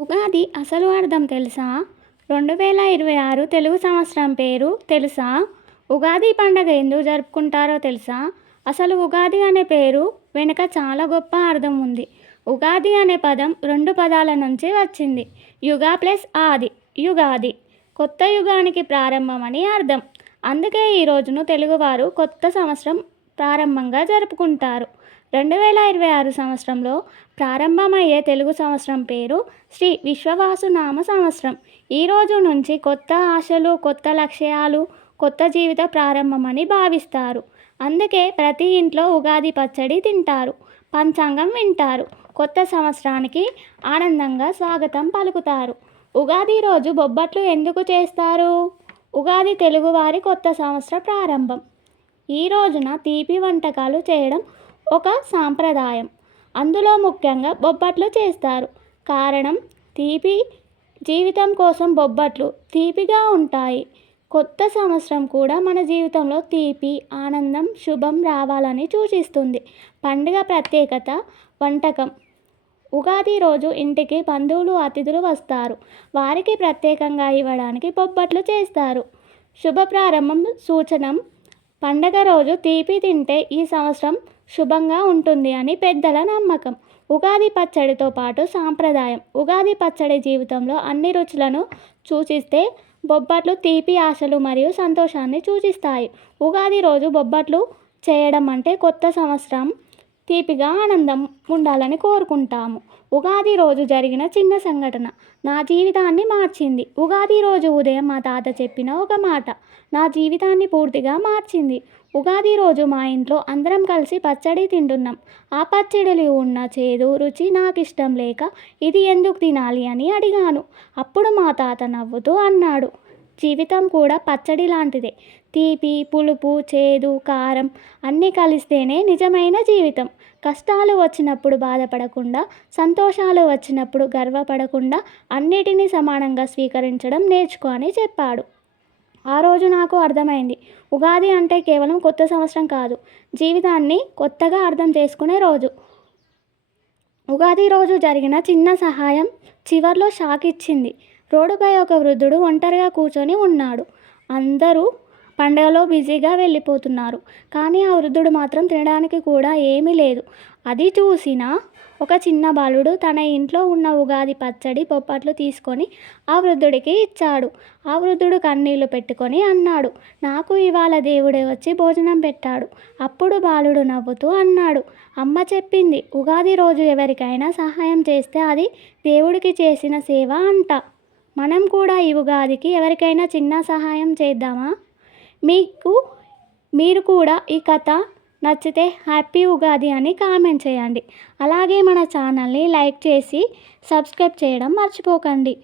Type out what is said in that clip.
ఉగాది అసలు అర్థం తెలుసా? 2026 తెలుగు సంవత్సరం పేరు తెలుసా? ఉగాది పండగ ఎందుకు జరుపుకుంటారో తెలుసా? అసలు ఉగాది అనే పేరు వెనుక చాలా గొప్ప అర్థం ఉంది. ఉగాది అనే పదం 2 పదాల నుంచి వచ్చింది. యుగ ప్లస్ ఆది, యుగాది. కొత్త యుగానికి ప్రారంభం అని అర్థం. అందుకే ఈ రోజును తెలుగువారు కొత్త సంవత్సరం ప్రారంభంగా జరుపుకుంటారు. 2026 సంవత్సరంలో ప్రారంభమయ్యే తెలుగు సంవత్సరం పేరు శ్రీ విశ్వవాసునామ సంవత్సరం. ఈ రోజు నుంచి కొత్త ఆశలు, కొత్త లక్ష్యాలు, కొత్త జీవిత ప్రారంభమని భావిస్తారు. అందుకే ప్రతి ఇంట్లో ఉగాది పచ్చడి తింటారు, పంచాంగం వింటారు, కొత్త సంవత్సరానికి ఆనందంగా స్వాగతం పలుకుతారు. ఉగాది రోజు బొబ్బట్లు ఎందుకు చేస్తారు? ఉగాది తెలుగువారి కొత్త సంవత్సర ప్రారంభం. ఈ రోజున తీపి వంటకాలు చేయడం ఒక సాంప్రదాయం. అందులో ముఖ్యంగా బొబ్బట్లు చేస్తారు. కారణం తీపి. జీవితం కోసం బొబ్బట్లు తీపిగా ఉంటాయి. కొత్త సంవత్సరం కూడా మన జీవితంలో తీపి, ఆనందం, శుభం రావాలని సూచిస్తుంది. పండుగ ప్రత్యేకత వంటకం. ఉగాది రోజు ఇంటికి బంధువులు, అతిథులు వస్తారు. వారికి ప్రత్యేకంగా ఇవ్వడానికి బొబ్బట్లు చేస్తారు. శుభ ప్రారంభం సూచనం. పండగ రోజు తీపి తింటే ఈ సంవత్సరం శుభంగా ఉంటుంది అని పెద్దల నమ్మకం. ఉగాది పచ్చడితో పాటు సాంప్రదాయం. ఉగాది పచ్చడి జీవితంలో అన్ని రుచులను సూచిస్తే బొబ్బట్లు తీపి, ఆశలు మరియు సంతోషాన్ని సూచిస్తాయి. ఉగాది రోజు బొబ్బట్లు చేయడం అంటే కొత్త సంవత్సరం తీపిగా ఆనందం ఉండాలని కోరుకుంటాము. ఉగాది రోజు జరిగిన చిన్న సంఘటన నా జీవితాన్ని మార్చింది. ఉగాది రోజు ఉదయం మా తాత చెప్పిన ఒక మాట నా జీవితాన్ని పూర్తిగా మార్చింది. ఉగాది రోజు మా ఇంట్లో అందరం కలిసి పచ్చడి తింటున్నాం. ఆ పచ్చడిలో ఉన్న చేదు రుచి నాకు ఇష్టం లేక ఇది ఎందుకు తినాలి అని అడిగాను. అప్పుడు మా తాత నవ్వుతూ అన్నాడు, జీవితం కూడా పచ్చడి లాంటిదే. తీపి, పులుపు, చేదు, కారం అన్నీ కలిస్తేనే నిజమైన జీవితం. కష్టాలు వచ్చినప్పుడు బాధపడకుండా, సంతోషాలు వచ్చినప్పుడు గర్వపడకుండా అన్నిటినీ సమానంగా స్వీకరించడం నేర్చుకో అని చెప్పాడు. ఆ రోజు నాకు అర్థమైంది, ఉగాది అంటే కేవలం కొత్త సంవత్సరం కాదు, జీవితాన్ని కొత్తగా అర్థం చేసుకునే రోజు. ఉగాది రోజు జరిగిన చిన్న సహాయం చివర్లో షాక్ ఇచ్చింది. రోడ్డుపై ఒక వృద్ధుడు ఒంటరిగా కూర్చొని ఉన్నాడు. అందరూ పండగలో బిజీగా వెళ్ళిపోతున్నారు. కానీ ఆ వృద్ధుడు మాత్రం తినడానికి కూడా ఏమీ లేదు. అది చూసిన ఒక చిన్న బాలుడు తన ఇంట్లో ఉన్న ఉగాది పచ్చడి, బొబ్బట్లు తీసుకొని ఆ వృద్ధుడికి ఇచ్చాడు. ఆ వృద్ధుడు కన్నీళ్లు పెట్టుకొని అన్నాడు, నాకు ఇవాళ దేవుడే వచ్చి భోజనం పెట్టాడు. అప్పుడు బాలుడు నవ్వుతూ అన్నాడు, అమ్మ చెప్పింది, ఉగాది రోజు ఎవరికైనా సహాయం చేస్తే అది దేవుడికి చేసిన సేవ అంట. మనం కూడా ఈ ఉగాదికి ఎవరికైనా చిన్న సహాయం చేద్దామా? మీరు కూడా ఈ కథ నచ్చితే హ్యాపీ ఉగాది అని కామెంట్ చేయండి. అలాగే మన ఛానల్ని లైక్ చేసి సబ్స్క్రైబ్ చేయడం మర్చిపోకండి.